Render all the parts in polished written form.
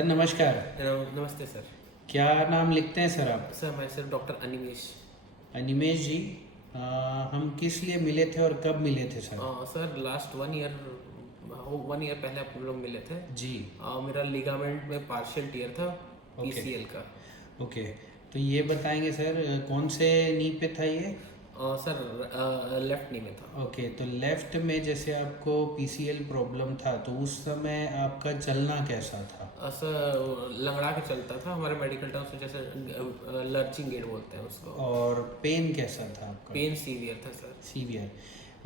Sir नमस्कार। नमस्ते sir. क्या नाम लिखते हैं सर आप? सर मैं सर डॉक्टर अनिमेश। अनिमेश जी, हम किस लिए मिले थे और कब मिले थे sir? Sir last 1 year 1 year पहले आप लोग मिले थे। जी। मेरा लिगामेंट में पार्शियल टियर था, ओके। पीसीएल का। ओके, तो ये बताएंगे सर कौन से नी पे था ये? सर लेफ्ट नी में था। ओके, तो लेफ्ट में जैसे आपको पीसीएल प्रॉब्लम था तो उस समय आपका चलना कैसा था? सर लंगड़ा के चलता था, हमारे मेडिकल टर्म्स में जैसे लर्चिंग गेट बोलते हैं उसको। और पेन कैसा था आपका? पेन सीवियर था सर। सीवियर।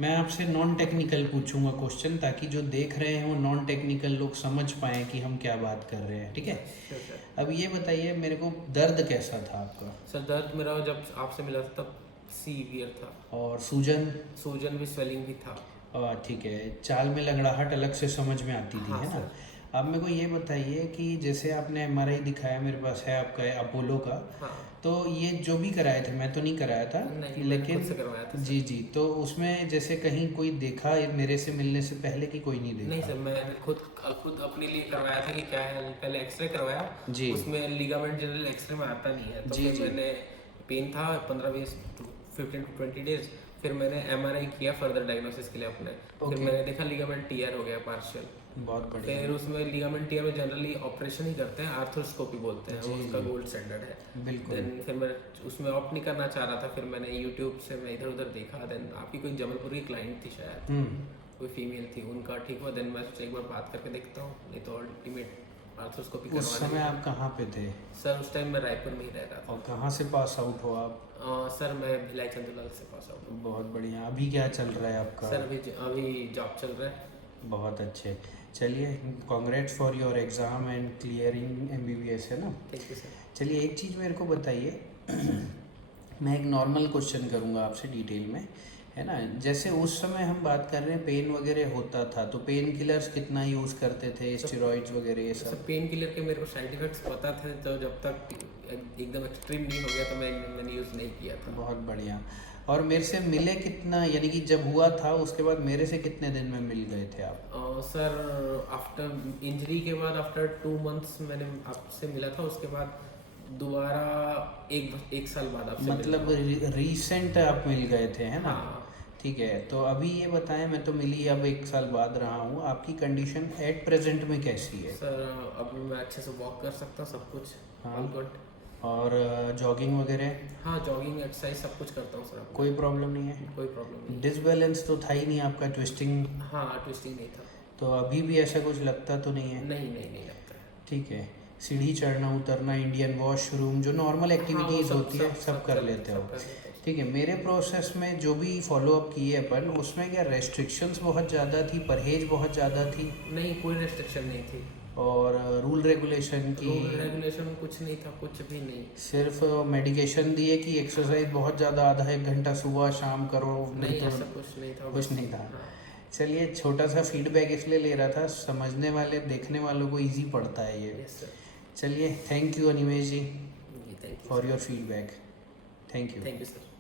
मैं आपसे नॉन टेक्निकल पूछूंगा क्वेश्चन, ताकि जो देख रहे हैं वो नॉन टेक्निकल लोग समझ पाएँ कि हम क्या बात कर रहे हैं, ठीक है? सर सर अब ये बताइए मेरे को, दर्द कैसा था आपका? सर दर्द मेरा जब आपसे मिला था तब सीवियर था। और सूजन? सूजन भी, स्वेलिंग भी था। ठीक है। चाल में लगड़ाहट अलग से समझ में आती थी, हाँ है ना? सर। अब मेरे को ये बताइए कि जैसे आपने एमआरआई दिखाया, मेरे पास है आपका अपोलो का, हाँ। तो ये जो भी कराए थे, मैं तो नहीं कराया था नहीं, मैंने लेकिन खुद से करवाया था सर। जी जी, तो उसमें जैसे कहीं कोई देखा मेरे से मिलने से पहले कि कोई नहीं नहीं देखा? सर, मैंने खुद अपने लिए करवाया था कि क्या है। पहले एक्सरे करवाया, जी उसमें लिगामेंट जनरल एक्सरे में आता नहीं है, तो जी फिर जी। मैंने पेन था 15-20 15 to 20 डेज। फिर मैंने एमआरआई किया फर्दर डायग्नोसिस के लिए अपने। फिर ओके, मैंने देखा लिगामेंट टीयर हो गया पार्शियल। बहुत बढ़िया। फिर उसमें लिगामेंट टीयर में जनरली ऑपरेशन ही करते हैं, आर्थ्रोस्कोपी बोलते हैं, जी वो उसका जी, गोल्ड स्टैंडर्ड है। बिल्कुल। देन फिर मैं उसमें ऑप्ट नहीं करना चाह रहा था, फिर मैंने यूट्यूब से मैं इधर उधर देखा। देन आपकी कोई जबलपुर की क्लाइंट थी शायद, कोई फीमेल थी, उनका ठीक हुआ। देन मैं सोचा एक बार बात करके देखता हूँ, नहीं तो अल्टीमेट आर्थ्रोस्कोपी उस करवा समय लेंगे। आप कहाँ पे थे सर उस टाइम मैं रायपुर में ही रह रहा और कहाँ से पास आउट हो आप? था। सर मैं भिलाई चंदूलाल से पास आउट हूँ। बहुत बढ़िया। अभी क्या चल रहा है आपका? सर अभी जॉब चल रहा है। बहुत अच्छे। चलिए, congrats for your exam and clearing MBBS, है ना? Thank you sir. चलिए, एक चीज़ मेरे को बताइए। मैं एक नॉर्मल क्वेश्चन करूँगा आपसे डिटेल में, है ना? जैसे उस समय हम बात कर रहे हैं पेन वगैरह होता था, तो पेन किलर्स कितना यूज़ करते थे, स्टेरॉइड्स वगैरह ये सर सब? पेन किलर के मेरे को साइड इफेक्ट्स पता थे, तो जब तक एकदम एक्सट्रीम नहीं हो गया तो मैंने यूज़ नहीं किया था। बहुत बढ़िया। और मेरे से मिले कितना, यानी कि जब हुआ था उसके बाद मेरे से कितने दिन में मिल गए थे आप? सर आफ्टर इंजरी के बाद आफ्टर 2 मंथ्स मैंने आपसे मिला था, उसके बाद दोबारा एक साल बाद आपसे मतलब रीसेंट आप मिल गए थे, है ना? हाँ ठीक है, तो अभी ये बताएं, मैं तो मिली अब एक साल बाद रहा हूँ, आपकी कंडीशन एट प्रेजेंट में कैसी है? सर, अब मैं अच्छे से वॉक कर सकता हूँ, सब कुछ हाँ। All good. और जॉगिंग वगैरह? हाँ, जॉगिंग एक्सरसाइज सब कुछ करता हूँ सर। अब कोई प्रॉब्लम नहीं है? कोई प्रॉब्लम नहीं। डिसबैलेंस तो था ही नहीं आपका, ट्विस्टिंग? हाँ, ट्विस्टिंग नहीं था। तो अभी भी ऐसा कुछ लगता तो नहीं है? नहीं नहीं नहीं लगता है। ठीक है। सीढ़ी चढ़ना उतरना, इंडियन वॉशरूम, जो नॉर्मल हाँ, वो एक्टिविटीज़ होती है सब कर लेते हो? सब कर लेते हो। ठीक है। मेरे प्रोसेस में जो भी फॉलोअप किए अपन, उसमें क्या रेस्ट्रिक्शंस बहुत ज़्यादा थी, परहेज बहुत ज़्यादा थी? नहीं, कोई रेस्ट्रिक्शन नहीं थी। और रूल रेगुलेशन की? रूल रेगुलेशन कुछ नहीं था, कुछ भी नहीं। सिर्फ मेडिकेशन दिए कि एक्सरसाइज बहुत ज़्यादा आधा एक घंटा सुबह शाम करो? नहीं, तो ऐसा कुछ नहीं था। कुछ नहीं था। हाँ। चलिए, छोटा सा फीडबैक इसलिए ले रहा था, समझने वाले देखने वालों को इजी पड़ता है ये। Yes sir. चलिए, thank you Animesh ji thank you for your feedback. Thank you. Thank you sir.